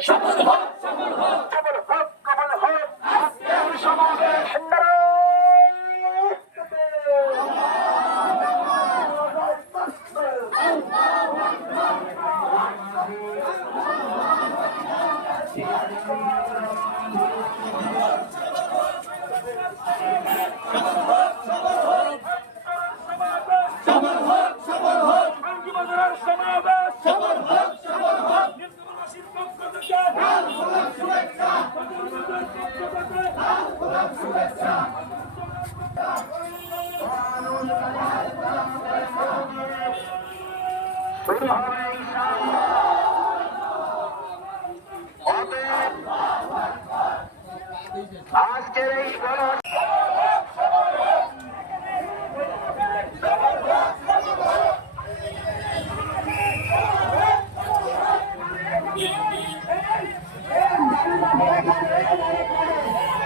Sambal? আজকের এই ইনশাআল্লাহ।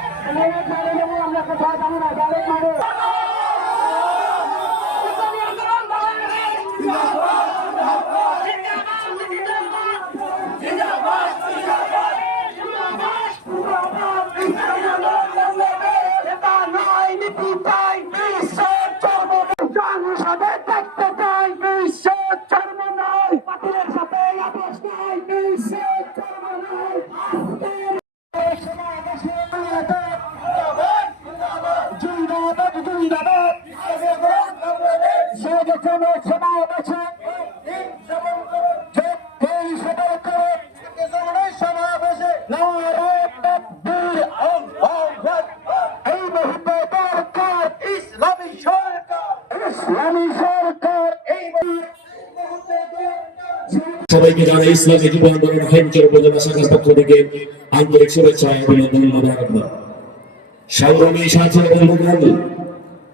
অতএব আজকের এই সরকার। এই সবাইকে জানাই, ইসলামী জীবন আন্দোলন হেমচর উপজেলা শাখার পক্ষ থেকে আন্তরিক শুভেচ্ছা মোবারকবাদ সংগ্রামী সাথী বন্ধুগণ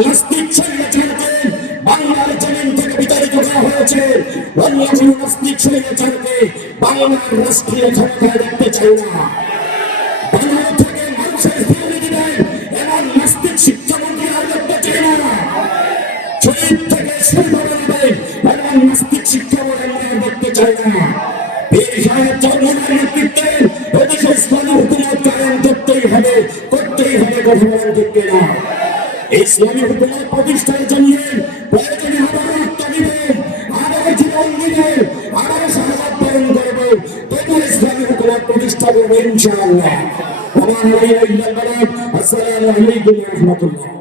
নাস্তিক স্বৈরাচারকে বাংলার জমিন থেকে বিতাড়িত করা হয়েছে অন্য কোনো নাস্তিক স্বৈরাচারকে বাংলার রাষ্ট্রীয় ক্ষমতায় দেখতে চাই না। বাংলা থেকে শিক্ষামন্ত্রী আর না। শরীর থেকে শুরু করে এমন নাস্তিক শিক্ষা বলে আমরা দেখতে চাই না। এই সাহেব চন্দ্রনাথ নেতৃত্বে এদেশে ইসলামী হুকুমত কায়েম করতেই হবে করতেই হবে কিনা ইসলামী হুকুমত প্রতিষ্ঠার জন্য প্রয়োজনে আবার রক্ত দিবেন আবার জীবন দিবেন আবার শাহাদাত বরণ করবে তবু ইসলামী হুকুমত প্রতিষ্ঠা করবে ইনশাআল্লাহ আমার আসসালামু আলাইকুম রাহমাতুল্লাহ